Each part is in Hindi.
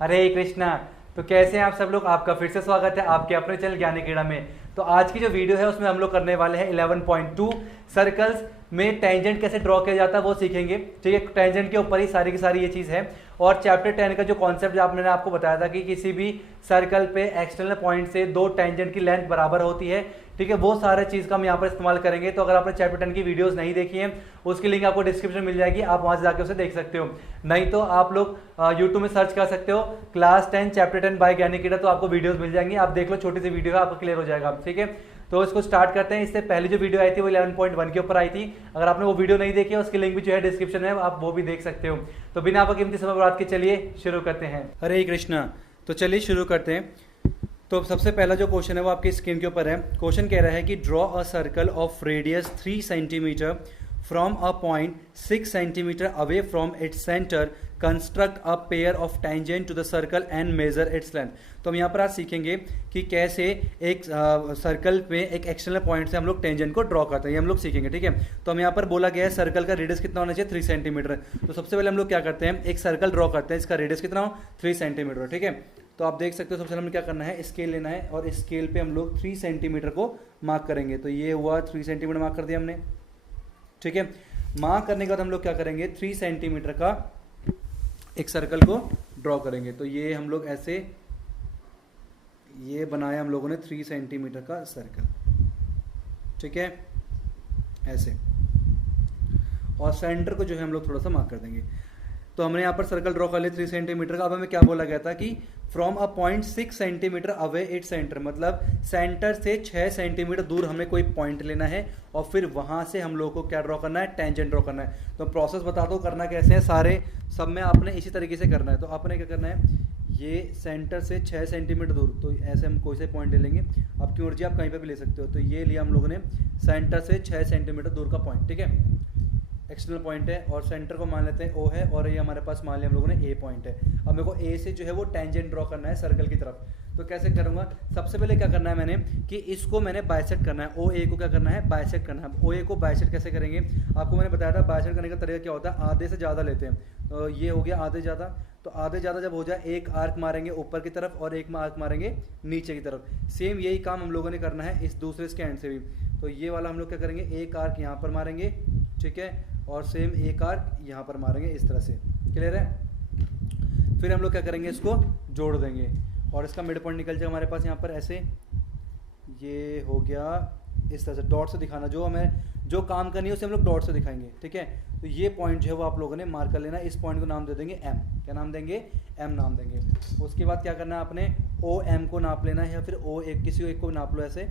हरे कृष्णा। तो कैसे हैं आप सब लोग। आपका फिर से स्वागत है आपके अपने चैनल ज्ञानी क्रीड़ा में। तो आज की जो वीडियो है उसमें हम लोग करने वाले हैं 11.2 सर्कल्स में टेंजेंट कैसे ड्रॉ किया जाता है वो सीखेंगे। ठीक है, टेंजेंट के ऊपर ही सारी की सारी ये चीज़ है। और चैप्टर 10 का जो कॉन्सेप्ट मैंने आपको बताया था कि किसी भी सर्कल पे एक्सटर्नल पॉइंट से दो टेंजेंट की लेंथ बराबर होती है। ठीक है, वो सारे चीज़ का हम यहाँ पर इस्तेमाल करेंगे। तो अगर आपने चैप्टर 10 की वीडियोस नहीं देखी है उसकी लिंक आपको डिस्क्रिप्शन में मिल जाएगी, आप वहाँ से जाकर उसे देख सकते हो। नहीं तो आप लोग यूट्यूब में सर्च कर सकते हो क्लास 10 चैप्टर 10 बाय ज्ञानी क्रीड़ा, तो आपको वीडियोस मिल जाएंगी। आप देख लो, छोटी सी वीडियो है, आपको क्लियर हो जाएगा। ठीक है, तो इसको स्टार्ट करते हैं। इससे पहले जो वीडियो आई थी वो 11.1 के ऊपर आई थी। अगर आपने वो वीडियो नहीं देखी है उसकी लिंक भी जो है डिस्क्रिप्शन में, आप वो भी देख सकते हो। तो बिना आपका कीमती समय बर्बाद के चलिए शुरू करते हैं। हरे कृष्णा। तो चलिए शुरू करते हैं। तो सबसे पहला जो क्वेश्चन है वो आपकी स्क्रीन के ऊपर है। क्वेश्चन कह रहा है कि draw a circle of radius 3 centimetre from a point 6 centimetre away from its centre, construct a pair of tangent to the circle and measure its length. तो हम यहाँ पर आज सीखेंगे कि कैसे एक सर्कल में एक एक्सटर्नल पॉइंट से हम लोग टेंजेंट को ड्रॉ करते हैं, ये हम लोग सीखेंगे। ठीक है, तो हम यहाँ पर बोला गया है सर्कल का रेडियस कितना होना चाहिए, 3 सेंटीमीटर। तो सबसे पहले हम लोग क्या करते हैं, एक सर्कल ड्रॉ करते हैं, इसका रेडियस कितना हो, 3 सेंटीमीटर। ठीक है, तो आप देख सकते हो सबसे पहले हमें क्या करना है, स्केल लेना है और स्केल पे हम लोग 3 सेंटीमीटर को मार्क करेंगे। तो ये हुआ 3 सेंटीमीटर मार्क कर दिया हमने। ठीक है, मार्क करने के बाद हम लोग क्या करेंगे, 3 सेंटीमीटर का एक सर्कल को ड्रॉ करेंगे। तो ये हम लोग ऐसे ये बनाया हम लोगों ने 3 सेंटीमीटर का सर्कल। ठीक है, ऐसे, और सेंटर को जो है हम लोग थोड़ा सा मार्क कर देंगे। तो हमने यहाँ पर सर्कल ड्रॉ कर लिया 3 सेंटीमीटर का। अब हमें क्या बोला गया था कि from a point 6 centimetre away it centre, मतलब सेंटर से 6 सेंटीमीटर दूर हमें कोई पॉइंट लेना है और फिर वहां से हम लोग को क्या ड्रॉ करना है, टेंजेंट ड्रॉ करना है। तो प्रोसेस बता दो करना कैसे है, सारे सब में आपने इसी तरीके से करना है। तो आपने क्या करना है, ये सेंटर से 6 सेंटीमीटर दूर, तो ऐसे हम कोई से पॉइंट ले लेंगे, आपकी मर्जी, आप कहीं पर भी ले सकते हो। तो ये लिया हम लोगों ने सेंटर से 6 सेंटीमीटर दूर का पॉइंट। ठीक है, एक्सटर्नल पॉइंट है और सेंटर को मान लेते हैं ओ है, और ये हमारे पास मान लिया हम लोगों ने ए पॉइंट है। अब मेरे को ए से जो है वो टेंजेंट ड्रॉ करना है सर्कल की तरफ। तो कैसे करूंगा, सबसे पहले क्या करना है मैंने कि इसको मैंने बाइसेक्ट करना है, ओ ए को क्या करना है, बाइसेक्ट करना है। ओ ए को बाइसेक्ट कैसे करेंगे, आपको मैंने बताया था बाइसेक्ट करने का तरीका क्या होता है, आधे से ज़्यादा लेते हैं। तो ये हो गया आधे ज़्यादा। तो आधे ज़्यादा जब हो जाए, एक आर्क मारेंगे ऊपर की तरफ और एक आर्क मारेंगे नीचे की तरफ। सेम यही काम हम लोगों ने करना है इस दूसरे इसके एंड से भी। तो ये वाला हम लोग क्या करेंगे, एक आर्क यहाँ पर मारेंगे, ठीक है, और सेम एक आर्क यहाँ पर मारेंगे, इस तरह से। क्लियर है, फिर हम लोग क्या करेंगे, इसको जोड़ देंगे और इसका मिड पॉइंट निकल जाए हमारे पास यहाँ पर ऐसे। ये हो गया इस तरह से डॉट से दिखाना, जो हमें जो काम करनी है उसे हम लोग डॉट से दिखाएंगे। ठीक है, तो ये पॉइंट जो है वो आप लोगों ने मार्क कर लेना। इस पॉइंट को नाम दे देंगे एम। क्या नाम देंगे, एम नाम देंगे। उसके बाद क्या करना है, आपने ओ एम को नाप लेना है या फिर ओ एक किसी एक को नाप लो ऐसे,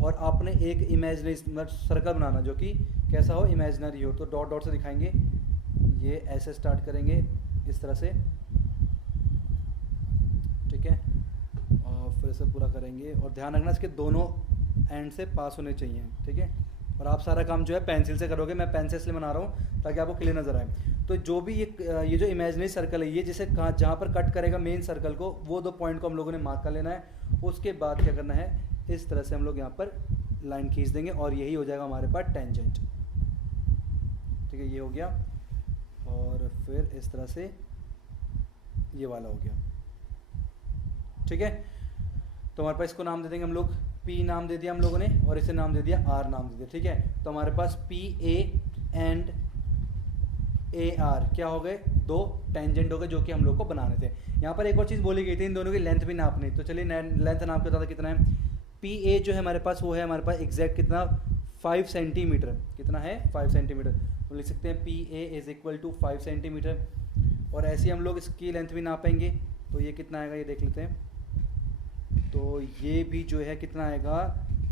और आपने एक इमेजनरी सर्कल बनाना जो कि कैसा हो, इमेजनरी हो। तो डॉट डॉट से दिखाएंगे, ये ऐसे स्टार्ट करेंगे इस तरह से। ठीक है, और फिर से पूरा करेंगे और ध्यान रखना इसके दोनों एंड से पास होने चाहिए। ठीक है, और आप सारा काम जो है पेंसिल से करोगे, मैं पेंसिल से बना रहा हूँ ताकि आपको क्लियर नजर आए। तो जो भी ये जो इमेजनरी सर्कल है, ये जिसे कहाँ जहाँ पर कट करेगा मेन सर्कल को, वो 2 पॉइंट को हम लोगों ने मार्क कर लेना है। उसके बाद क्या करना है, इस तरह से हम लोग यहाँ पर लाइन खींच देंगे और यही हो जाएगा हमारे पास टेंजेंट। ठीक है, ये हो गया, और फिर इस तरह से ये वाला हो गया। ठीक है, तो हमारे पास इसको नाम दे देंगे हम लोग, पी नाम दे दिया हम लोगों ने, और इसे नाम दे दिया आर नाम दे दिया। ठीक है, तो हमारे पास P A and A R क्या हो गए, 2 टेंजेंट हो गए जो कि हम लोग को बनाने थे। यहाँ पर एक और चीज़ बोली गई थी, इन दोनों की लेंथ भी नापनी। तो चलिए लेंथ नाप के बता कितना है। पी ए जो है हमारे पास वो है हमारे पास एग्जैक्ट कितना, 5 सेंटीमीटर। कितना है, 5 सेंटीमीटर। तो लिख सकते हैं p a is equal to 5 centimetre. और ऐसे ही हम लोग इसकी लेंथ भी नापेंगे। तो ये कितना आएगा, ये देख लेते हैं। तो ये भी जो है कितना आएगा,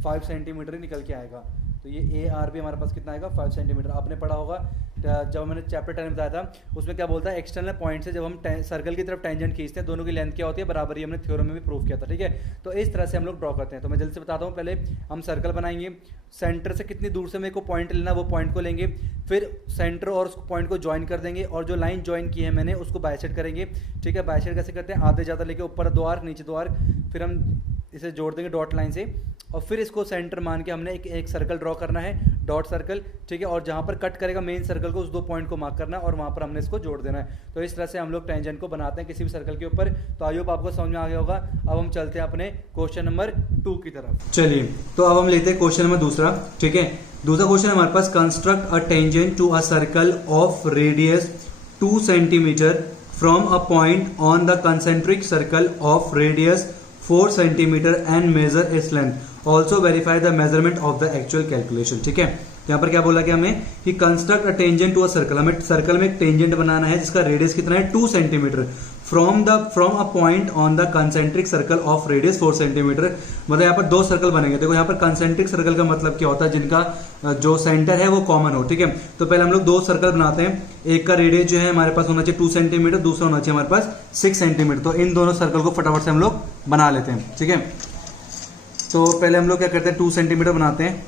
5 सेंटीमीटर ही निकल के आएगा। तो ये ए आर भी हमारे पास कितना आएगा, 5 सेंटीमीटर। आपने पढ़ा होगा जब मैंने चैप्टर 10 में बताया था, उसमें क्या बोलता है, एक्सटर्नल पॉइंट से जब हम सर्कल की तरफ टेंजेंट खींचते हैं, दोनों की लेंथ क्या होती है, बराबर ही हमने थ्योरम में भी प्रूव किया था। ठीक है, तो इस तरह से हम लोग ड्रॉ करते हैं। तो मैं जल्दी से बताता हूँ, पहले हम सर्कल बनाएंगे, सेंटर से कितनी दूर से मेरे को पॉइंट लेना, वो पॉइंट को लेंगे, फिर सेंटर और उस पॉइंट को ज्वाइन कर देंगे, और जो लाइन ज्वाइन की है मैंने उसको बाइसेक्ट करेंगे। ठीक है, बाइसेक्ट कैसे करते हैं, आधे ज़्यादा लेके ऊपर 2 आर्क नीचे 2 आर्क, फिर हम इसे जोड़ देंगे डॉट लाइन से, और फिर इसको सेंटर मान के हमने एक सर्कल ड्रॉ करना है, डॉट सर्कल, ठीक है। और जहाँ पर कट करेगा मेन सर्कल को, उस 2 पॉइंट को मार्क करना है और वहाँ पर हमने इसको जोड़ देना है। तो इस तरह से हम लोग टेंजेंट को बनाते हैं किसी भी सर्कल के ऊपर। तो आई होप आपको समझ में आ गया होगा। अब हम चलते हैं अपने क्वेश्चन नंबर 2 की तरफ। चलिए, तो अब हम लेते हैं क्वेश्चन नंबर दूसरा, ठीक है। दूसरा क्वेश्चन हमारे पास, construct a tangent to a circle of radius 2 centimetre from a point on the concentric circle of radius 4 centimetre and measure its length. Also verify the measurement of the actual calculation, ठीक है। तो यहाँ पर क्या बोला गया हमें कि construct a tangent to a circle, हमें सर्कल में एक टेंजेंट बनाना है जिसका रेडियस कितना है 2 centimetre from a point on the concentric circle of radius 4 centimetre. मतलब यहाँ पर 2 सर्कल बनेंगे। देखो यहाँ पर कंसेंट्रिक सर्कल का मतलब क्या होता है, जिनका जो सेंटर है वो कॉमन हो, ठीक है। तो पहले हम लोग 2 सर्कल बनाते हैं। एक का रेडियस जो है हमारे पास होना चाहिए 2 सेंटीमीटर, दूसरा होना चाहिए हमारे पास 6 सेंटीमीटर। तो इन दोनों सर्कल को फटाफट से हम लोग बना लेते हैं, ठीक है। तो पहले हम लोग क्या करते हैं, 2 सेंटीमीटर बनाते हैं।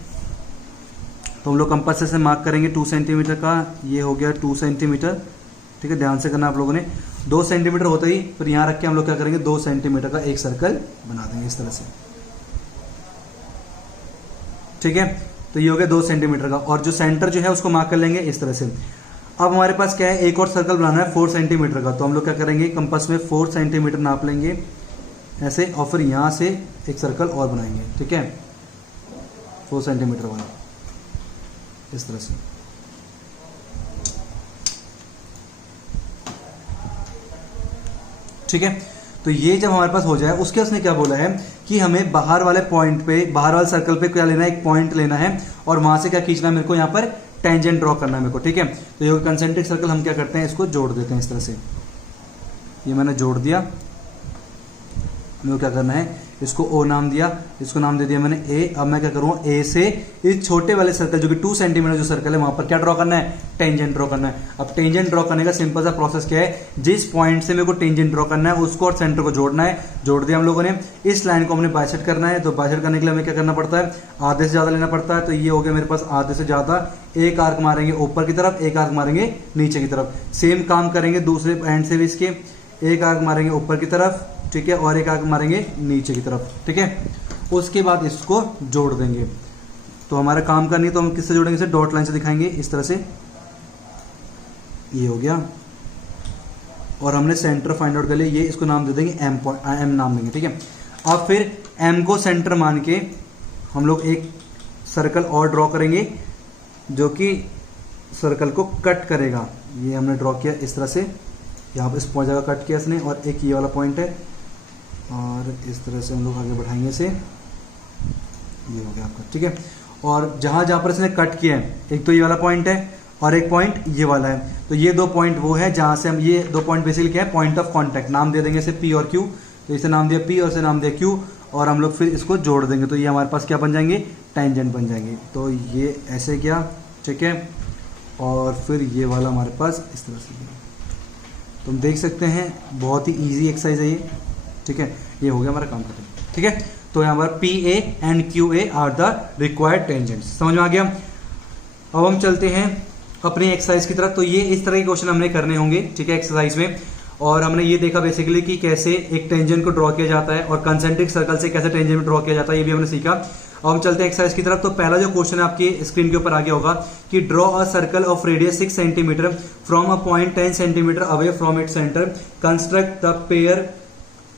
तो हम लोग कंपास से मार्क करेंगे 2 सेंटीमीटर का। ये हो गया 2 सेंटीमीटर, ठीक है। ध्यान से करना आप लोगों ने। 2 सेंटीमीटर होता ही फिर यहाँ रख के हम लोग क्या करेंगे, 2 सेंटीमीटर का एक सर्कल बना देंगे इस तरह से, ठीक है। तो ये हो गया 2 सेंटीमीटर का। और जो सेंटर जो है उसको मार्क कर लेंगे इस तरह से। अब हमारे पास क्या है, एक और सर्कल बनाना है 4 सेंटीमीटर का। तो हम लोग क्या करेंगे, कंपास में 4 सेंटीमीटर नाप लेंगे ऐसे, और फिर यहाँ से एक सर्कल और बनाएंगे, ठीक है, 4 सेंटीमीटर वाला इस तरह से। ठीक है। तो ये जब हमारे पास हो जाए, उसके उसने क्या बोला है कि हमें बाहर वाले पॉइंट पे, बाहर वाले सर्कल पे क्या लेना है, एक पॉइंट लेना है और वहां से क्या खींचना है मेरे को, यहाँ पर टेंजेंट ड्रॉ करना है मेरे को, ठीक है। तो ये कंसेंट्रिक सर्कल हम क्या करते हैं, इसको जोड़ देते हैं इस तरह से। ये मैंने जोड़ दिया। हमें क्या करना है, इसको ओ नाम दिया, इसको नाम दे दिया मैंने ए। अब मैं क्या करूँगा, ए से इस छोटे वाले सर्कल जो कि 2 सेंटीमीटर जो सर्कल है वहां पर क्या ड्रॉ करना है, टेंजेंट ड्रॉ करना है। अब टेंजेंट ड्रॉ करने का सिंपल सा प्रोसेस क्या है, जिस पॉइंट से मेरे को टेंजेंट ड्रॉ करना है उसको और सेंटर को जोड़ना है। जोड़ दिया हम लोगों ने। इस लाइन को हमने बाइसेक्ट करना है। तो बाइसेक्ट करने के लिए हमें क्या करना पड़ता है, आधे से ज्यादा लेना पड़ता है। तो ये हो गया मेरे पास आधे से ज्यादा। एक आर्क मारेंगे ऊपर की तरफ, एक आर्क मारेंगे नीचे की तरफ। सेम काम करेंगे दूसरे एंड से भी इसके, एक आर्क मारेंगे ऊपर की तरफ, ठीक है, और एक आर्क मारेंगे नीचे की तरफ, ठीक है। उसके बाद इसको जोड़ देंगे। तो हमारा काम करनी है, तो हम किससे जोड़ेंगे, इसे डॉट लाइन से दिखाएंगे इस तरह से। ये हो गया। और हमने सेंटर फाइंड आउट कर लिया। ये इसको नाम दे देंगे एम नाम देंगे, ठीक है। अब फिर एम को सेंटर मान के हम लोग एक सर्कल और ड्रॉ करेंगे जो कि सर्कल को कट करेगा। ये हमने ड्रॉ किया इस तरह से। यहाँ पर इस जगह कट किया इसने, और एक ये वाला पॉइंट है, और इस तरह से हम लोग आगे बढ़ाएंगे इसे। ये हो गया आपका, ठीक है। और जहाँ जहाँ पर इसने कट किया है, एक तो ये वाला पॉइंट है और एक पॉइंट ये वाला है। तो ये 2 पॉइंट वो है जहाँ से हम, ये 2 पॉइंट बेसिकली क्या है, पॉइंट ऑफ कॉन्टैक्ट। नाम दे देंगे इसे पी और क्यू। तो इसे नाम दिया पी और इसे नाम दिया क्यू, और हम लोग फिर इसको जोड़ देंगे। तो ये हमारे पास क्या बन जाएंगे, टेंजेंट बन जाएंगे। तो ये ऐसे क्या, ठीक है। और फिर ये वाला हमारे पास इस तरह से गया। तुम देख सकते हैं बहुत ही ईजी एक्सरसाइज है ये, ठीक है। ये हो गया हमारा काम खत्म, ठीक है। तो यहाँ पर P A and Q A R the required tangents. समझ में आ गया। अब हम चलते हैं अपनी एक्सरसाइज की तरफ। तो ये इस तरह के क्वेश्चन हमने करने होंगे, ठीक है, एक्सरसाइज में। और हमने ये देखा बेसिकली कि कैसे एक टेंजेंट को ड्रॉ किया जाता है और कंसेंट्रिक सर्कल से कैसे टेंजेंट ड्रॉ किया जाता है, ये भी हमने सीखा। अब हम चलते हैं एक्सरसाइज की तरफ। तो पहला जो क्वेश्चन है आपकी स्क्रीन के ऊपर आ गया होगा कि draw a circle of radius 6 centimetre from a point 10 centimetre away from its centre. Construct the pair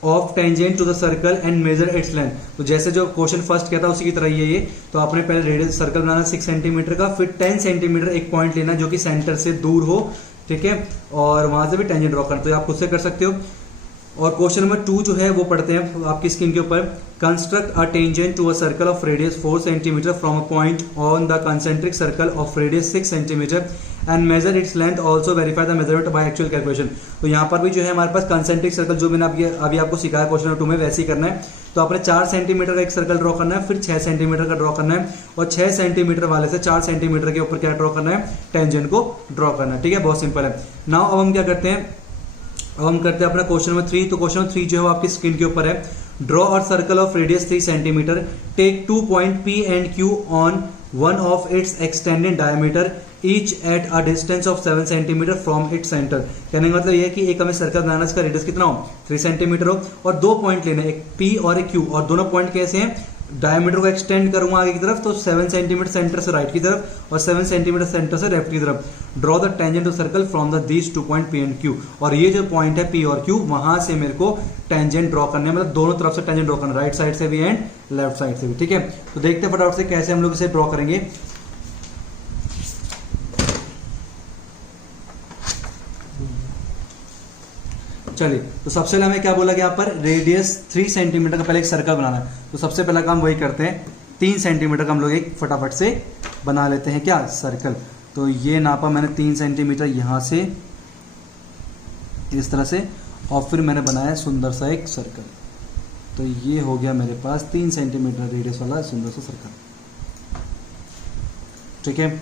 of tangent to the circle and measure its length. तो जैसे जो क्वेश्चन फर्स्ट किया था उसी की तरह ही है ये। तो आपने पहले रेडियस सर्कल बनाना 6 सेंटीमीटर का, फिर 10 सेंटीमीटर एक पॉइंट लेना जो कि सेंटर से दूर हो, ठीक है, और वहां से भी टेंजेंट ड्रॉ करना। तो आप खुद से कर सकते हो। और क्वेश्चन नंबर 2 जो है वो पढ़ते हैं आपकी स्क्रीन के ऊपर। Construct a tangent to a circle of radius 4 centimetre from a point on the concentric circle of radius 6 centimetre and measure its length. Also verify the measurement by actual calculation. तो यहाँ पर भी जो है हमारे पास कंसेंट्रिक सर्कल जो मैंने अभी आपको सिखाया क्वेश्चन नंबर 2 में, वैसे ही करना है। तो आपने 4 सेंटीमीटर का एक सर्कल ड्रॉ करना है, फिर 6 सेंटीमीटर का ड्रॉ करना है, और 6 सेंटीमीटर वाले से 4 सेंटीमीटर के ऊपर क्या ड्रॉ करना है, टेंजेंट को ड्रॉ करना है, ठीक है। बहुत सिंपल है। नाउ अब हम क्या करते हैं, अब हम करते हैं अपना क्वेश्चन नंबर 3। तो क्वेश्चन नंबर 3 जो है वो आपकी स्क्रीन के ऊपर है। Draw a circle of radius 3 centimetre, take 2 point P and Q on one of its extended diameter each at a distance of 7 centimetre from its centre. कहने का मतलब यह है कि एक हमें सर्कल बनाना, इसका रेडियस कितना हो, 3 सेंटीमीटर हो, और 2 पॉइंट लेने, एक P और एक Q, और दोनों पॉइंट कैसे हैं, डायमीटर को एक्सटेंड करूंगा आगे की तरफ तो 7 सेंटीमीटर सेंटर से राइट की तरफ और 7 सेंटीमीटर सेंटर से लेफ्ट की तरफ। Draw the tangent of circle from the these 2 point P and Q, और ये जो पॉइंट है पी और क्यू वहां से मेरे को टेंजेंट ड्रॉ करना है, मतलब दोनों तरफ से टेंजेंट ड्रॉ करना है, राइट साइड से भी एंड लेफ्ट साइड से भी। ठीक है, तो देखते हैं फटाफट से कैसे हम लोग इसे ड्रॉ करेंगे। चलिए, तो सबसे पहले हमें क्या बोला गया यहाँ पर, रेडियस 3 सेंटीमीटर का पहले एक सर्कल बनाना है। तो सबसे पहला काम वही करते हैं, 3 सेंटीमीटर का हम लोग एक फटाफट से बना लेते हैं क्या, सर्कल। तो ये नापा मैंने 3 सेंटीमीटर यहाँ से इस तरह से, और फिर मैंने बनाया सुंदर सा एक सर्कल। तो ये हो गया मेरे पास 3 सेंटीमीटर रेडियस वाला सुंदर सा सर्कल। ठीक है,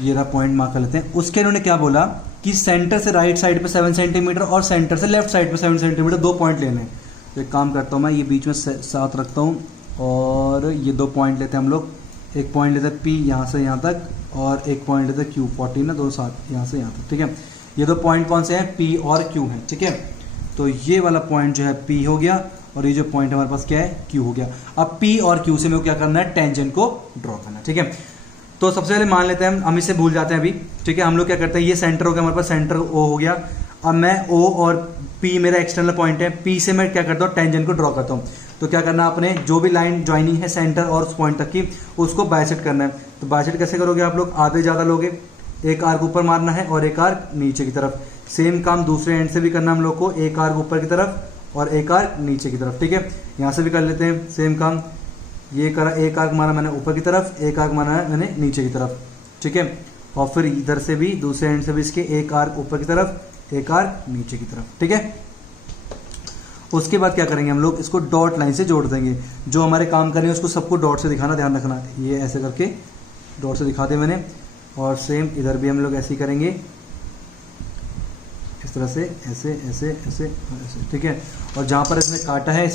ये रहा पॉइंट मार्क कर लेते हैं। उसके इन्होंने क्या बोला कि सेंटर से राइट साइड पे 7 सेंटीमीटर और सेंटर से लेफ्ट साइड पे 7 सेंटीमीटर 2 पॉइंट लेने हैं। तो एक काम करता हूँ मैं, ये बीच में 7 रखता हूँ और ये 2 पॉइंट लेते हैं हम लोग। एक पॉइंट लेते हैं P यहाँ से यहाँ तक और एक पॉइंट लेते हैं Q, 14 ना, 2 7 यहाँ से यहाँ तक। ठीक है, ये 2 पॉइंट कौन से हैं, P और Q हैं। ठीक है, तो ये वाला पॉइंट जो है P हो गया और ये जो पॉइंट हमारे पास क्या है, Q हो गया। अब P और Q से मेरे को क्या करना है, टेंजेंट को ड्रॉ करना है। ठीक है, तो सबसे पहले मान लेते हैं हम इसे भूल जाते हैं अभी। ठीक है, हम लोग क्या करते हैं, ये सेंटर हो गया हमारे पास, सेंटर O हो गया। अब मैं O और P मेरा एक्सटर्नल पॉइंट है, P से मैं क्या करता हूँ, टेंजेंट को ड्रॉ करता हूँ। तो क्या करना है, आपने जो भी लाइन ज्वाइनिंग है सेंटर और उस पॉइंट तक की, उसको बाइसेक्ट करना है। तो बाइसेक्ट कैसे करोगे आप लोग, आधे ज़्यादा लोगे, एक आर्क ऊपर मारना है और एक आर्क नीचे की तरफ। सेम काम दूसरे एंड से भी करना हम लोग को, एक आर्क ऊपर की तरफ और एक आर्क नीचे की तरफ। ठीक है, यहाँ से भी कर लेते हैं सेम काम। ये करा, एक आर्क मारा मैंने ऊपर की तरफ, एक आर्क मारा है मैंने नीचे की तरफ। ठीक है, और फिर इधर से भी दूसरे एंड से भी इसके एक आर्क ऊपर की तरफ, एक आर्क नीचे की तरफ। ठीक है, उसके बाद क्या करेंगे हम लोग, इसको डॉट लाइन से जोड़ देंगे। जो हमारे काम करेंगे उसको सबको डॉट से दिखाना, ध्यान रखना। ये ऐसे करके डॉट से दिखा दे मैंने, और सेम इधर भी हम लोग ऐसे ही करेंगे, इस तरह से, ऐसे ऐसे ऐसे ऐसे। ठीक है, और जहाँ पर इसने काटा है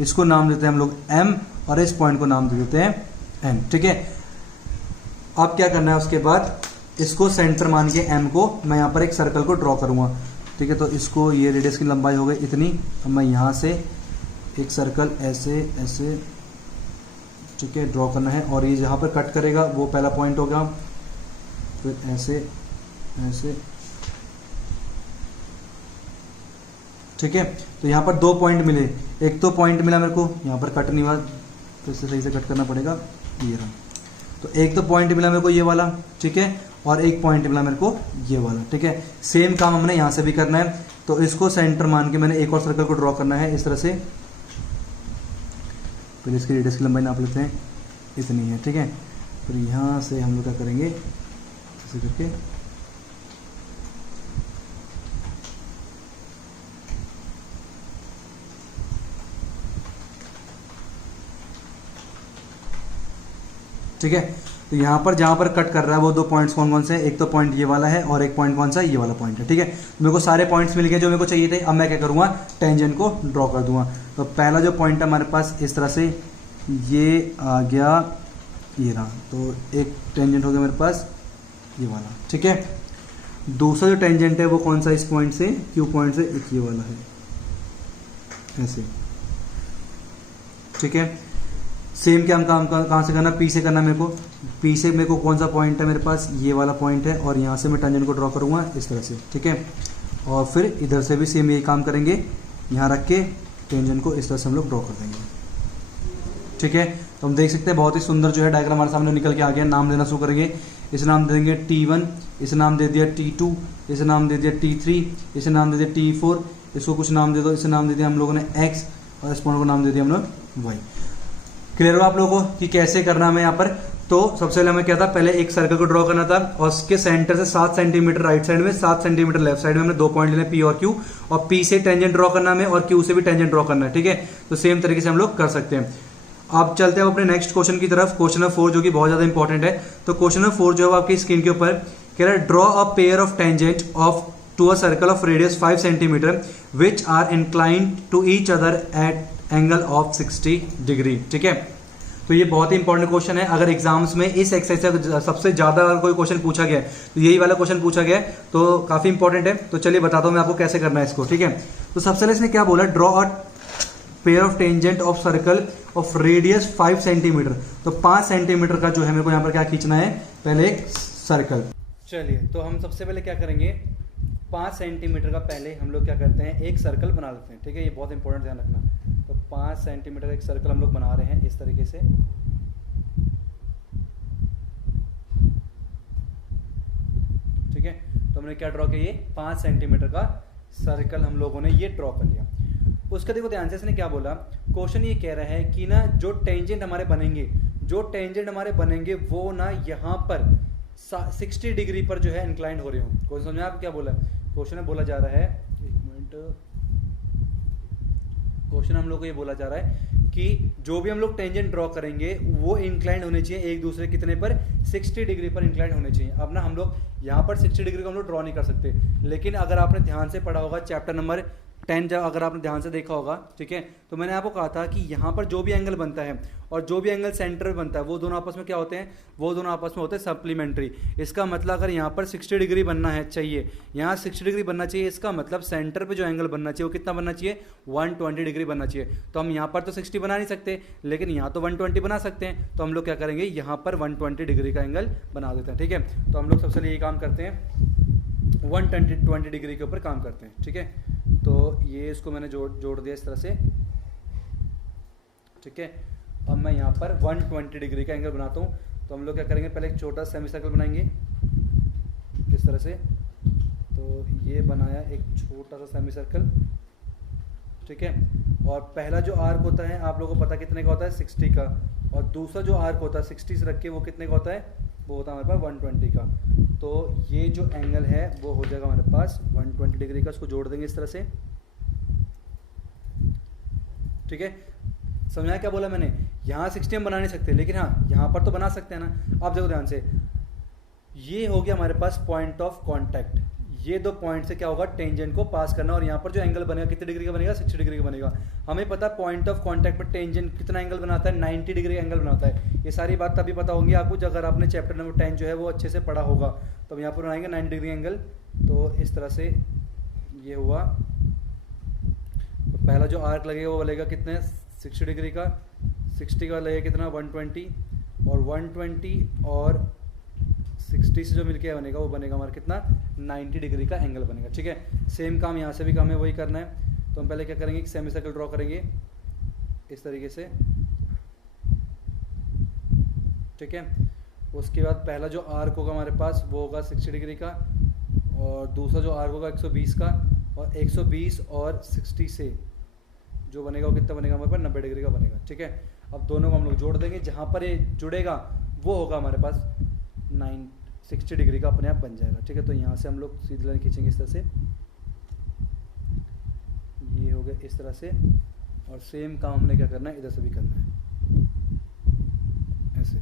इसको नाम देते हैं हम लोग M और इस पॉइंट को नाम दे देते हैं N। ठीक है, अब क्या करना है, उसके बाद इसको सेंटर मान के M को मैं यहाँ पर एक सर्कल को ड्रॉ करूँगा। ठीक है, तो इसको, ये रेडियस की लंबाई हो गई इतनी। अब मैं यहाँ से एक सर्कल ऐसे ऐसे, ठीक है, ड्रॉ करना है। और ये जहाँ पर कट करेगा वो पहला पॉइंट होगा, फिर ऐसे ऐसे। ठीक है, तो यहाँ पर 2 पॉइंट मिले। एक तो पॉइंट मिला मेरे को, यहाँ पर कट नहीं हुआ तो इसे सही से कट करना पड़ेगा, ये रहा। तो एक तो पॉइंट मिला मेरे को ये वाला, ठीक है, और एक पॉइंट मिला मेरे को ये वाला। ठीक है, सेम काम हमने यहाँ से भी करना है। तो इसको सेंटर मान के मैंने एक और सर्कल को ड्रॉ करना है इस तरह से। फिर इसकी रेडियस की लंबाई नाप लेते हैं, इतनी है। ठीक है, फिर यहाँ से हम लोग क्या करेंगे, ऐसे करके ठीक है। तो यहाँ पर जहाँ पर कट कर रहा है वो 2 पॉइंट्स कौन कौन से हैं, एक तो पॉइंट ये वाला है और एक पॉइंट कौन सा है, ये वाला पॉइंट है। ठीक है, मेरे को सारे पॉइंट्स मिल गए जो मेरे को चाहिए थे। अब मैं क्या करूँगा, टेंजेंट को ड्रॉ कर दूंगा। तो पहला जो पॉइंट है हमारे पास इस तरह से ये आ गया, ये रहा। तो एक टेंजेंट हो गया मेरे पास ये वाला। ठीक है, दूसरा जो टेंजेंट है वो कौन सा, इस पॉइंट से, क्यू पॉइंट से, एक ये वाला है ऐसे। ठीक है, सेम क्या हम काम कहाँ से करना, पी से करना मेरे को। पी से मेरे को कौन सा पॉइंट है मेरे पास, ये वाला पॉइंट है, और यहाँ से मैं टेंजेंट को ड्रॉ करूँगा इस तरह से। ठीक है, और फिर इधर से भी सेम यही काम करेंगे, यहाँ रख के टेंजेंट को इस तरह से हम लोग ड्रॉ कर देंगे। ठीक है, तो हम देख सकते हैं बहुत ही सुंदर जो है डायग्राम हमारे सामने निकल के आ गया। नाम देना शुरू करेंगे, इसे नाम दे देंगे T1, इसे नाम दे दिया T2, इसे नाम दे दिया T3, इसे नाम दे दिया T4, इसको कुछ नाम दे दो, इसे नाम दे दिया हम लोगों ने X, और इस पॉइंट को नाम दे दिया हम लोग Y। क्लियर हो आप लोगों को कि कैसे करना हमें यहाँ पर। तो सबसे पहले हमें क्या था, पहले एक सर्कल को ड्रॉ करना था और उसके सेंटर से 7 सेंटीमीटर राइट साइड में, 7 सेंटीमीटर लेफ्ट साइड में हमने 2 पॉइंट लेने P और Q, और P से टेंजेंट ड्रॉ करना हमें और Q से भी टेंजेंट ड्रॉ करना है। ठीक है, तो सेम तरीके से हम लोग कर सकते हैं। अब चलते हैं अपने नेक्स्ट क्वेश्चन की तरफ, क्वेश्चन नंबर 4, जो कि बहुत ज्यादा इंपॉर्टेंट है। तो क्वेश्चन नंबर 4 जो है आपकी स्क्रीन के ऊपर कह रहा है, draw a pair of tangent of to a circle of radius 5 centimetre which are inclined to each other at angle of 60 degree. ठीक है, तो ये बहुत ही इंपॉर्टेंट क्वेश्चन है। अगर एग्जाम्स में इस एक्सरसाइज से सबसे ज्यादा अगर कोई क्वेश्चन पूछा गया है तो यही वाला क्वेश्चन पूछा गया है, तो काफी इंपॉर्टेंट है। तो चलिए बताता हूं मैं आपको कैसे करना है इसको। ठीक है, तो सबसे पहले इसने क्या बोला, draw a pair of tangent of circle of radius 5 centimetre. तो 5 सेंटीमीटर का जो है मेरे को यहाँ पर क्या खींचना है, पहले एक सर्कल। चलिए तो हम सबसे पहले क्या करेंगे, 5 सेंटीमीटर का पहले हम लोग क्या करते हैं, एक सर्कल बना लेते हैं। ठीक है, ये बहुत इंपॉर्टेंट ध्यान रखना। तो 5 सेंटीमीटर का एक सर्कल हम लोग बना रहे हैं इस तरीके से। ठीक है, तो हमने क्या ड्रॉ किया, ये 5 सेंटीमीटर का सर्कल हम लोगों ने ये ड्रॉ कर लिया। उसका देखो ध्यान से, इसने क्या बोला, क्वेश्चन ये कह रहा है कि ना जो टेंजेंट हमारे बनेंगे वो ना यहाँ पर 60 डिग्री पर जो है इंक्लाइंड हो रहे हो। क्वेश्चन समझे आप क्या बोला, क्वेश्चन में बोला जा रहा है, एक मिनट, क्वेश्चन हम लोग को ये बोला जा रहा है कि जो भी हम लोग टेंजेंट ड्रॉ करेंगे वो इंक्लाइंड होने चाहिए एक दूसरे कितने पर, 60 डिग्री पर इंक्लाइंड होने चाहिए। अब ना हम लोग यहाँ पर 60 डिग्री को हम लोग ड्रॉ नहीं कर सकते, लेकिन अगर आपने ध्यान से पढ़ा होगा चैप्टर नंबर 10, जब अगर आपने ध्यान से देखा होगा, ठीक है, तो मैंने आपको कहा था कि यहाँ पर जो भी एंगल बनता है और जो भी एंगल सेंटर में बनता है वो दोनों आपस में क्या होते हैं, वो दोनों आपस में होते हैं सप्लीमेंट्री। इसका मतलब अगर यहाँ पर 60 डिग्री बनना है चाहिए, यहाँ 60 डिग्री बनना चाहिए, इसका मतलब सेंटर पे जो एंगल बनना चाहिए वो कितना बनना चाहिए, 120 डिग्री बनना चाहिए। तो हम यहाँ पर तो 60 बना नहीं सकते, लेकिन यहाँ तो 120 बना सकते हैं। तो हम लोग क्या करेंगे, यहाँ पर 120 डिग्री का एंगल बना देते हैं। ठीक है, तो हम लोग सबसे पहले ये काम करते हैं, 120 डिग्री के ऊपर काम करते हैं। ठीक है, तो ये इसको मैंने जोड़ दिया इस तरह से। ठीक है, अब मैं यहाँ पर 120 डिग्री का एंगल बनाता हूँ। तो हम लोग क्या करेंगे, पहले एक छोटा सेमी सर्कल बनाएंगे इस तरह से। तो ये बनाया एक छोटा सा सेमी सर्कल। ठीक है, और पहला जो आर्क होता है आप लोगों को पता कितने का होता है, 60 का, और दूसरा जो आर्क होता है 60 से रख के वो कितने का होता है, वो होता है हमारे पास 120 का। तो ये जो एंगल है वो हो जाएगा हमारे पास 120 डिग्री का। इसको जोड़ देंगे इस तरह से। ठीक है, समझा क्या बोला मैंने, यहाँ 60 हम बना नहीं सकते, लेकिन हाँ यहाँ पर तो बना सकते हैं ना। आप देखो ध्यान से, ये हो गया हमारे पास पॉइंट ऑफ कांटेक्ट। ये दो पॉइंट से क्या होगा, टेंजेंट को पास करना, और यहाँ पर जो एंगल बनेगा कितने डिग्री का बनेगा, 60 डिग्री का बनेगा। हमें पता है पॉइंट ऑफ कांटेक्ट पर टेंजेंट कितना एंगल बनाता है, 90 डिग्री का एंगल बनाता है। ये सारी बात तभी पता होंगी आपको अगर आपने चैप्टर नंबर 10 जो है वो अच्छे से पढ़ा होगा। तो हम यहाँ पर बनाएंगे 90 डिग्री एंगल। तो इस तरह से ये हुआ। तो पहला जो आर्क लगेगा वो लगेगा कितने, 60 डिग्री का, 60 का लगेगा कितना, 120, और 120 और 60 से जो मिलके बनेगा वो बनेगा हमारा कितना, 90 डिग्री का एंगल बनेगा। ठीक है, सेम काम यहाँ से भी काम है, वही करना है। तो हम पहले क्या करेंगे, एक सेमी सर्कल ड्रॉ करेंगे इस तरीके से। ठीक है, उसके बाद पहला जो आर्क होगा हमारे पास वो होगा 60 डिग्री का, और दूसरा जो आर्क होगा 120 का, और 120 और 60 से जो बनेगा वो कितना बनेगा हमारे पास, 90 डिग्री का बनेगा। ठीक है, अब दोनों को हम लोग जोड़ देंगे, जहाँ पर ये जुड़ेगा वो होगा हमारे पास 60 डिग्री का अपने आप बन जाएगा। ठीक है, तो यहाँ से हम लोग सीधी लाइन खींचेंगे इस तरह से, ये हो गया इस तरह से, और सेम काम हमने क्या करना है, इधर से भी करना है ऐसे।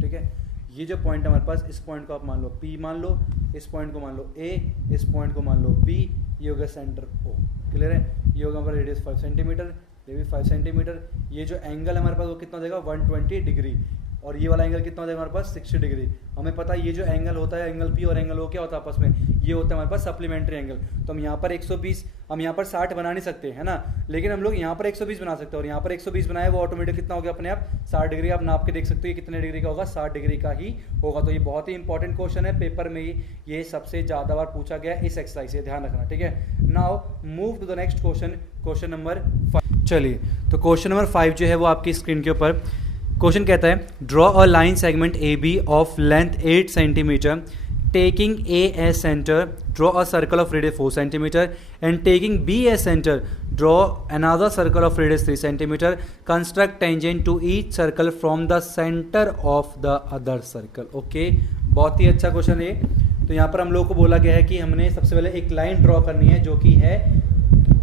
ठीक है, ये जो पॉइंट हमारे पास, इस पॉइंट को आप मान लो P मान लो, इस पॉइंट को मान लो A, इस पॉइंट को मान लो B, ये हो गया सेंटर O। क्लियर है, ये होगा हमारा रेडियस 5 सेंटीमीटर, ये भी 5 सेंटीमीटर। ये जो एंगल हमारे पास वो कितना देगा, 120 डिग्री, और ये वाला एंगल कितना हो जाएगा हमारे पास, 60 डिग्री। हमें पता है ये जो एंगल होता है, एंगल P और एंगल O क्या होता है आपस में, ये होता है हमारे पास सप्लीमेंट्री एंगल। तो हम यहाँ पर 120, हम यहाँ पर 60 बना नहीं सकते है ना, लेकिन हम लोग यहाँ पर 120 बना सकते हैं, और यहाँ पर 120 बनाए वो ऑटोमेटिक कितना हो गया अपने आप 60 डिग्री। आप नाप के देख सकते हो ये कितने डिग्री का होगा, 60 डिग्री का ही होगा। तो ये बहुत ही इंपॉर्टेंट क्वेश्चन है, पेपर में ये सबसे ज़्यादा बार पूछा गया इस एक्सरसाइज से, ध्यान रखना। ठीक है, now move to the next question, question number 5। चलिए, तो क्वेश्चन नंबर 5 जो है वो आपकी स्क्रीन के ऊपर क्वेश्चन कहता है, draw a line segment a b of length 8 centimetre, taking a as centre, draw a circle of radius 4 centimetre, and taking b as centre, draw another circle of radius 3 centimetre, construct tangent to each circle from the centre of the other circle. Okay, बहुत ही अच्छा क्वेश्चन है। तो यहाँ पर हम लोग को बोला गया है कि हमने सबसे पहले एक लाइन ड्रॉ करनी है जो कि है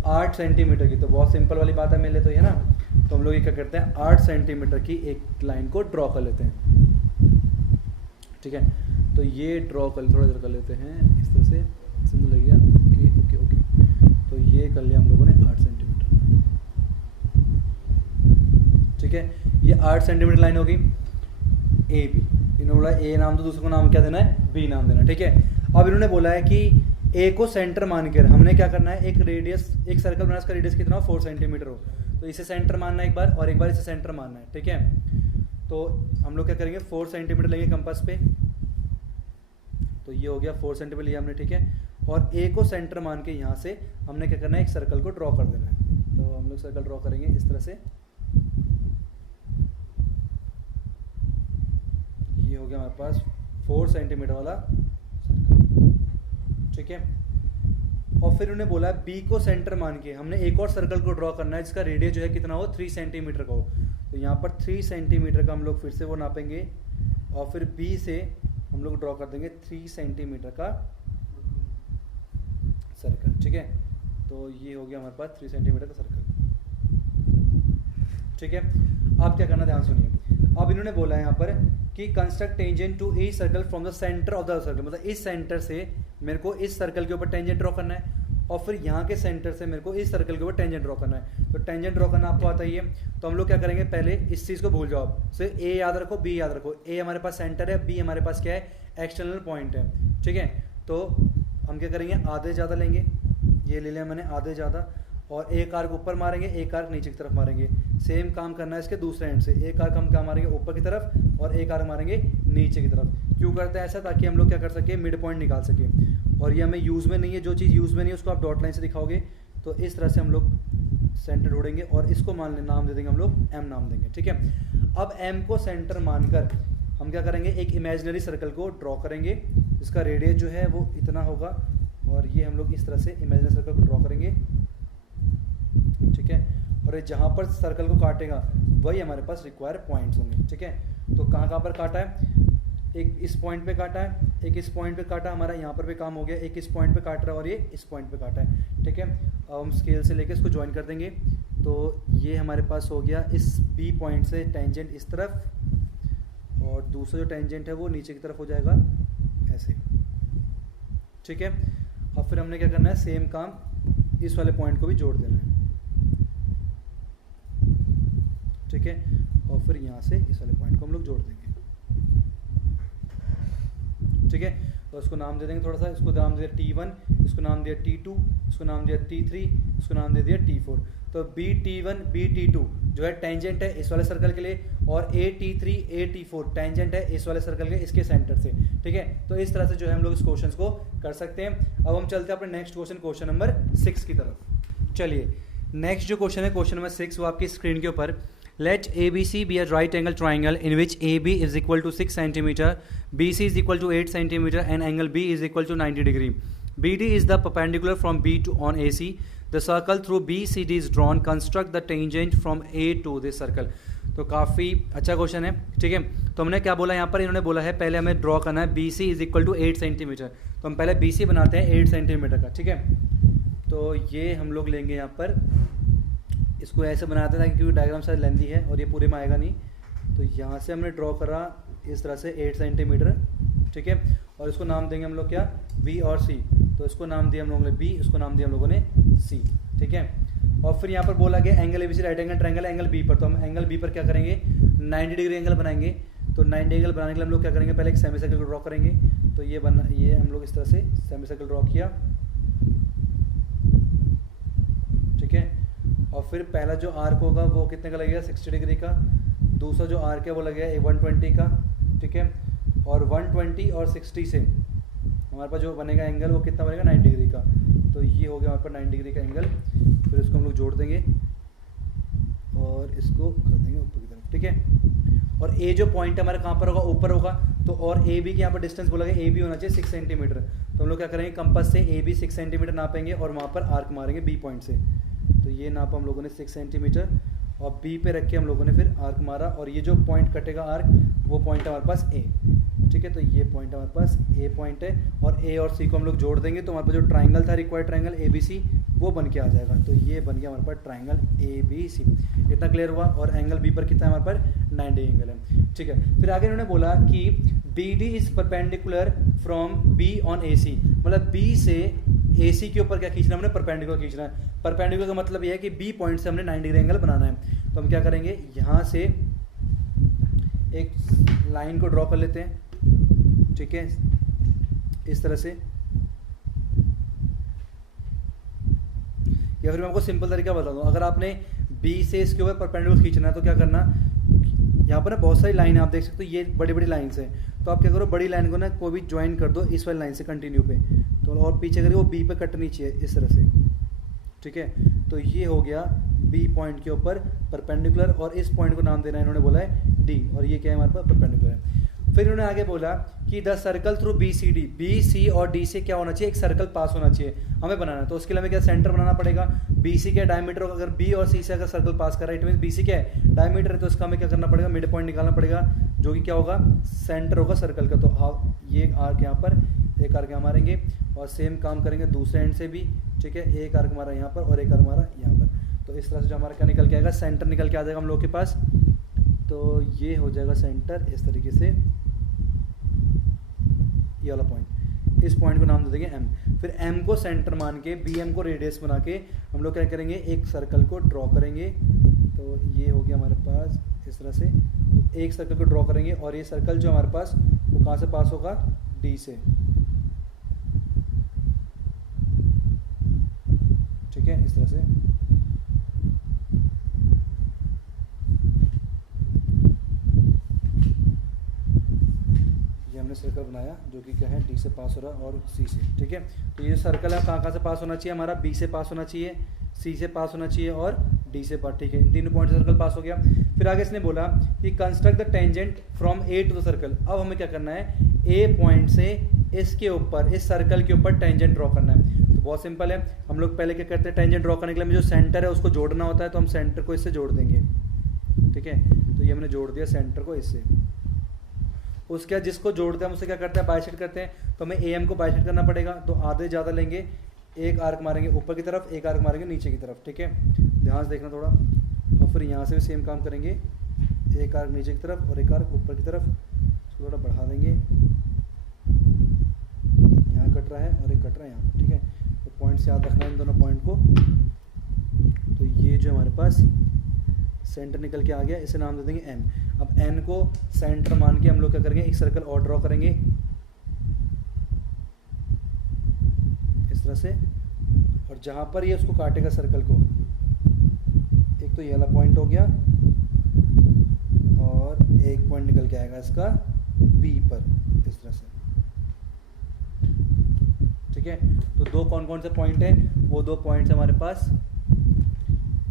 8 सेंटीमीटर की। तो बहुत सिंपल वाली बात है मेरे लिए, तो ये ना, तो हम लोग ये क्या करते हैं, 8 सेंटीमीटर की एक लाइन को ड्रॉ कर लेते हैं। ठीक है, तो ये ड्रॉ कर, थोड़ा देर कर लेते हैं इस तरह से, समझ लग गया। ओके ओके ओके, तो ये कर लिया हम लोगों ने 8 सेंटीमीटर। ठीक है, ये 8 सेंटीमीटर लाइन होगी ए बी। इन्होंने बोला ए नाम, तो दूसरे को नाम क्या देना है, बी नाम देना। ठीक है, अब इन्होंने बोला है कि ए को सेंटर मान कर हमने क्या करना है, एक रेडियस, एक सर्कल बनाना, इसका रेडियस कितना हो, 4 सेंटीमीटर हो, तो इसे सेंटर मानना है एक बार, और एक बार इसे सेंटर मानना है, ठीक है। तो हम लोग क्या करेंगे, 4 सेंटीमीटर लेंगे कंपास पे, तो ये हो गया 4 सेंटीमीटर लिया हमने, ठीक है। और ए को सेंटर मान के यहाँ से हमने क्या करना है, एक सर्कल को ड्रॉ कर देना है। तो हम लोग सर्कल ड्रॉ करेंगे इस तरह से, ये हो गया हमारे पास 4 सेंटीमीटर वाला सर्कल, ठीक है। और फिर उन्होंने बोला बी को सेंटर मान के हमने एक और सर्कल को ड्रॉ करना है जिसका रेडियस जो है कितना हो, 3 सेंटीमीटर का हो। तो यहाँ पर 3 सेंटीमीटर का हम लोग फिर से वो नापेंगे, और फिर बी से हम लोग ड्रॉ कर देंगे 3 सेंटीमीटर का सर्कल, ठीक है। तो ये हो गया हमारे पास 3 सेंटीमीटर का सर्कल, ठीक है। अब क्या करना, ध्यान सुनिए। अब इन्होंने बोला है यहाँ पर कि construct tangent to each circle from the centre of the circle, मतलब इस सेंटर से मेरे को इस सर्कल के ऊपर टेंजेंट ड्रॉ करना है, और फिर यहाँ के सेंटर से मेरे को इस सर्कल के ऊपर टेंजेंट ड्रॉ करना है। तो टेंजेंट ड्रॉ करना आपको आता ही है, तो हम लोग क्या करेंगे, पहले इस चीज़ को भूल जाओ आप, सिर्फ ए याद रखो, बी याद रखो। ए हमारे पास सेंटर है, बी हमारे पास क्या है, एक्सटर्नल पॉइंट है, ठीक है। तो हम क्या करेंगे, आधे ज़्यादा लेंगे, ये ले लिया मैंने आधे ज़्यादा, और एक आर्क ऊपर मारेंगे, एक आर्क नीचे की तरफ मारेंगे। सेम काम करना है इसके दूसरे एंड से, एक आर्क हम क्या मारेंगे, ऊपर की तरफ, और एक आर्क मारेंगे नीचे की तरफ। क्यों करते हैं ऐसा, ताकि हम लोग क्या कर सके, मिड पॉइंट निकाल सके। और ये हमें यूज़ में नहीं है, जो चीज़ यूज़ में नहीं है उसको आप डॉट लाइन से दिखाओगे। तो इस तरह से हम लोग सेंटर ढूंढेंगे, और इसको मान नाम दे देंगे हम लोग, एम नाम देंगे, ठीक है। अब एम को सेंटर मानकर हम क्या करेंगे, एक इमेजिनरी सर्कल को ड्रॉ करेंगे, जिसका रेडियस जो है वो इतना होगा, और ये हम लोग इस तरह से इमेजिनरी सर्कल को ड्रॉ करेंगे, ठीक है। और ये जहाँ पर सर्कल को काटेगा वही हमारे पास रिक्वायर पॉइंट्स होंगे, ठीक है। तो कहाँ कहाँ पर काटा है, एक इस पॉइंट पे काटा है, एक इस पॉइंट पे काटा, हमारा यहाँ पर भी काम हो गया, एक इस पॉइंट पे काट रहा है, और ये इस पॉइंट पे काटा है, ठीक है। अब हम स्केल से लेके इसको ज्वाइन कर देंगे, तो ये हमारे पास हो गया इस बी पॉइंट से टेंजेंट इस तरफ, और दूसरा जो टेंजेंट है वो नीचे की तरफ हो जाएगा ऐसे, ठीक है। अब फिर हमने क्या करना है, सेम काम इस वाले पॉइंट को भी जोड़ देना है, ठीक है। और फिर यहाँ से इस वाले पॉइंट को हम लोग जोड़ देंगे, ठीक है। तो इसको नाम दे देंगे थोड़ा सा, इसको नाम दिया T1, इसको नाम दिया T2, इसको नाम दिया T3, इसको नाम दे दिया T4। तो BT1 BT2 जो है टेंजेंट है इस वाले सर्कल के लिए, और AT3 AT4 टेंजेंट है इस वाले सर्कल के, इसके सेंटर से, ठीक है। तो इस तरह से जो है हम लोग इस क्वेश्चन को कर सकते हैं। अब हम चलते हैं अपने नेक्स्ट क्वेश्चन, क्वेश्चन नंबर 6 की तरफ। चलिए नेक्स्ट जो क्वेश्चन है, क्वेश्चन नंबर 6, वो आपकी स्क्रीन के ऊपर, let ABC be a right angle triangle in which AB is equal to 6 centimeter, BC is equal to 8 centimeter, and angle B is equal to 90 degree. BD is the perpendicular from B to on AC. The circle through BCD is drawn. Construct the tangent from A to this circle. तो काफ़ी अच्छा क्वेश्चन है, ठीक है। तो हमने क्या बोला यहाँ पर, इन्होंने बोला है पहले हमें ड्रॉ करना है BC is equal to 8 centimetre. तो हम पहले BC बनाते हैं 8 सेंटीमीटर का, ठीक है। तो ये हम लोग लेंगे यहाँ पर, इसको ऐसे बनाते हैं क्योंकि डायग्राम शायद लेंदी है और ये पूरे में आएगा नहीं। तो यहाँ से हमने ड्रॉ करा इस तरह से 8 सेंटीमीटर, ठीक है। और इसको नाम देंगे हम लोग क्या, B और C। तो इसको नाम दिया हम लोगों ने B, इसको नाम दिया हम लोगों ने C, ठीक है। और फिर यहाँ पर बोला गया angle ABC right angle triangle angle B पर। तो हम एंगल B पर क्या करेंगे, 90 डिग्री एंगल बनाएंगे। तो 90 एंगल बनाने के लिए हम लोग क्या करेंगे, पहले एक सेमी सर्कल को ड्रॉ करेंगे। तो ये हम लोग इस तरह से सेमी सर्कल ड्रॉ किया, ठीक है। और फिर पहला जो आर्क होगा वो कितने का लगेगा, 60 डिग्री का। दूसरा जो आर्क है वो लगेगा 120 का, ठीक है। और 120 और 60 से हमारे पास जो बनेगा एंगल वो कितना बनेगा, 90 डिग्री का। तो ये हो गया हमारे पास 90 डिग्री का एंगल। फिर इसको हम लोग जोड़ देंगे और इसको कर देंगे ऊपर की तरफ, ठीक है। और ए जो पॉइंट है हमारे कहाँ पर होगा, ऊपर होगा। तो और ए बी के यहाँ पर डिस्टेंस बोला गया, ए बी होना चाहिए 6 सेंटीमीटर। तो हम लोग क्या करेंगे, कंपास से ए बी 6 सेंटीमीटर नापेंगे और वहाँ पर आर्क मारेंगे बी पॉइंट से। तो ये नापा हम लोगों ने 6 सेंटीमीटर और बी पे रख के हम लोगों ने फिर आर्क मारा। और ये जो पॉइंट कटेगा आर्क, वो पॉइंट है हमारे पास ए, ठीक है। तो ये पॉइंट हमारे पास ए पॉइंट है और ए और सी को हम लोग जोड़ देंगे तो हमारे पास जो ट्राइंगल था required triangle a b c, वो बन के आ जाएगा। तो ये बन गया हमारे पास ट्राइंगल ए बी सी। इतना क्लियर हुआ। और एंगल बी पर कितना है हमारे पास, 90 एंगल है, ठीक है। फिर आगे इन्होंने बोला कि B D is perpendicular from B on A C, मतलब बी से ए सी के ऊपर क्या खींचना है, हमने परपेंडिकुलर खींचना है। परपेंडिकुलर का मतलब यह है कि बी पॉइंट से हमने 90 डिग्री एंगल बनाना है। तो हम क्या करेंगे, यहाँ से एक लाइन को ड्रॉ कर लेते हैं, ठीक है, इस तरह से। या फिर मैं आपको सिंपल तरीका बता दूँ, अगर आपने बी से इसके ऊपर परपेंडिकुलर खींचना है तो क्या करना, यहाँ पर ना बहुत सारी लाइन आप देख सकते हो, ये बड़ी बड़ी लाइन्स हैं, तो आप क्या करो बड़ी लाइन को ना कोई भी ज्वाइन कर दो इस वाली लाइन से कंटिन्यू पे, तो और पीछे करिए वो बी पे कटनी चाहिए इस तरह से, ठीक है। तो ये हो गया बी पॉइंट के ऊपर परपेंडिकुलर, और इस पॉइंट को नाम देना है इन्होंने बोला है डी, और ये क्या है हमारे पास परपेंडिकुलर है। फिर इन्होंने आगे बोला कि the circle through b c d, b c और डी से क्या होना चाहिए, एक सर्कल पास होना चाहिए हमें बनाना है। तो उसके लिए हमें क्या सेंटर बनाना पड़ेगा, बी सी क्या डायमीटर, अगर बी और सी से अगर सर्कल पास कर रहा है इट मीन बी सी क्या है डायमीटर है, तो इसका हमें क्या करना पड़ेगा, मिड पॉइंट निकालना पड़ेगा, जो कि क्या होगा सेंटर होगा सर्कल का। तो ये आर्क यहाँ पर, एक आर्क यहाँ मारेंगे, और सेम काम करेंगे दूसरे एंड से भी, ठीक है। एक आर्क हमारा यहाँ पर और एक आर्क हमारा यहाँ पर, तो इस तरह से जो हमारा क्या निकल के आएगा, सेंटर निकल के आ जाएगा हम लोग के पास। तो ये हो जाएगा सेंटर इस तरीके से, ये वाला पॉइंट, इस पॉइंट को नाम दे देंगे एम। फिर एम को सेंटर मान के बी एम को रेडियस बना के हम लोग क्या करेंगे, एक सर्कल को ड्रॉ करेंगे। तो ये हो गया हमारे पास इस तरह से, तो एक सर्कल को ड्रॉ करेंगे, और ये सर्कल जो हमारे पास वो कहाँ से पास होगा, डी से, ठीक है, इस तरह से। हमने सर्कल बनाया जो कि क्या है डी से पास हो रहा है और सी से, ठीक है। तो ये सर्कल है कहाँ से पास होना चाहिए हमारा, बी से पास होना चाहिए, सी से पास होना चाहिए और डी से पास, ठीक है। इन तीनों पॉइंट से सर्कल पास हो गया। फिर आगे इसने बोला कि construct the tangent from a to the circle. अब हमें क्या करना है, ए पॉइंट से इसके ऊपर, इस सर्कल के ऊपर टेंजेंट ड्रॉ करना है। तो बहुत सिंपल है, हम लोग पहले क्या करते हैं, टेंजेंट ड्रॉ करने के लिए हमें जो सेंटर है उसको जोड़ना होता है, तो हम सेंटर को इससे जोड़ देंगे, ठीक है। तो ये हमने जोड़ दिया सेंटर को इससे। उसके बाद जिसको जोड़ते हैं हम उससे क्या करते हैं, बाइसेक्ट करते हैं। तो हमें ए एम को बाइसेक्ट करना पड़ेगा, तो आधे ज़्यादा लेंगे, एक आर्क मारेंगे ऊपर की तरफ, एक आर्क मारेंगे नीचे की तरफ, ठीक है। ध्यान से देखना थोड़ा। और फिर यहाँ से भी सेम काम करेंगे, एक आर्क नीचे की तरफ और एक आर्क ऊपर की तरफ, इसको थोड़ा बढ़ा देंगे, यहाँ कट रहा है और एक कट रहा है यहाँ पर, ठीक है। तो पॉइंट से याद रखना इन दोनों पॉइंट को। तो ये जो हमारे पास सेंटर निकल के आ गया, इसे नाम दे देंगे एन। अब एन को सेंटर मान के हम लोग क्या करेंगे, एक सर्कल और ड्रॉ करेंगे इस तरह से, और जहां पर ये उसको काटेगा सर्कल को, एक तो ये वाला पॉइंट हो गया और एक पॉइंट निकल के आएगा इसका बी पर इस तरह से, ठीक है। तो दो कौन कौन से पॉइंट है, वो दो पॉइंट्स हमारे पास,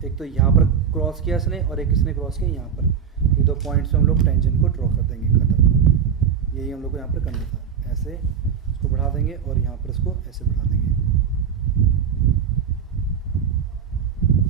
एक तो यहाँ पर क्रॉस किया इसने और एक इसने क्रॉस किया यहाँ पर, ये दो पॉइंट्स में हम लोग टेंजेंट को ड्रॉ कर देंगे, खत्म। यही हम लोग को यहाँ पर करना था, ऐसे इसको बढ़ा देंगे और यहाँ पर इसको ऐसे बढ़ा देंगे,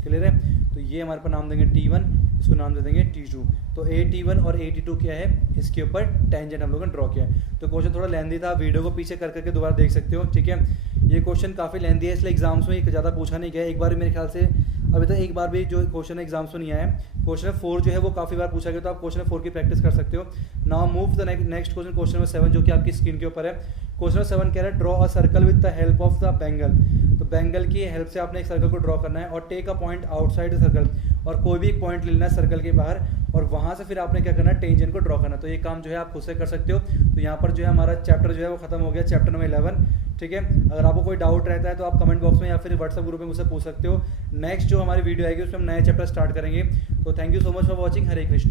क्लियर है। तो ये हमारे पास नाम देंगे T1, इसको नाम दे देंगे T2। तो AT1 और AT2 क्या है, इसके ऊपर टेंजेंट हम लोगों ने ड्रॉ किया है। तो क्वेश्चन थोड़ा लेंदी था, वीडियो को पीछे कर करके दोबारा देख सकते हो, ठीक है। ये क्वेश्चन काफ़ी लेंदी है, इसलिए एग्जाम्स में ज़्यादा पूछा नहीं गया। एक बार मेरे ख्याल से अभी तक एक बार भी जो क्वेश्चन एग्जाम्स में नहीं आया है। क्वेश्चन 4 जो है वो काफ़ी बार पूछा गया, तो आप क्वेश्चन 4 की प्रैक्टिस कर सकते हो। Now move the next question, question number 7, जो कि आपकी स्क्रीन के ऊपर है। क्वेश्चन नंबर 7 कह रहा है draw a circle with the help of the Bengal. तो बेंगल की हेल्प से आपने एक सर्कल को ड्रॉ करना है, और take a point outside the circle, और कोई भी एक पॉइंट लेना है सर्कल के बाहर, और वहाँ से फिर आपने क्या करना है, टेंजेंट को ड्रॉ करना है। तो ये काम जो है आप खुद से कर सकते हो। तो यहाँ पर जो है हमारा चैप्टर जो है वो खत्म हो गया, चैप्टर नंबर 11, ठीक है। अगर आपको कोई डाउट रहता है तो आप कमेंट बॉक्स में या फिर व्हाट्सएप ग्रुप में मुझसे पूछ सकते हो। नेक्स्ट जो हमारी वीडियो आएगी उसमें हम नया चैप्टर स्टार्ट करेंगे। तो thank you so much for watching. Hare Krishna.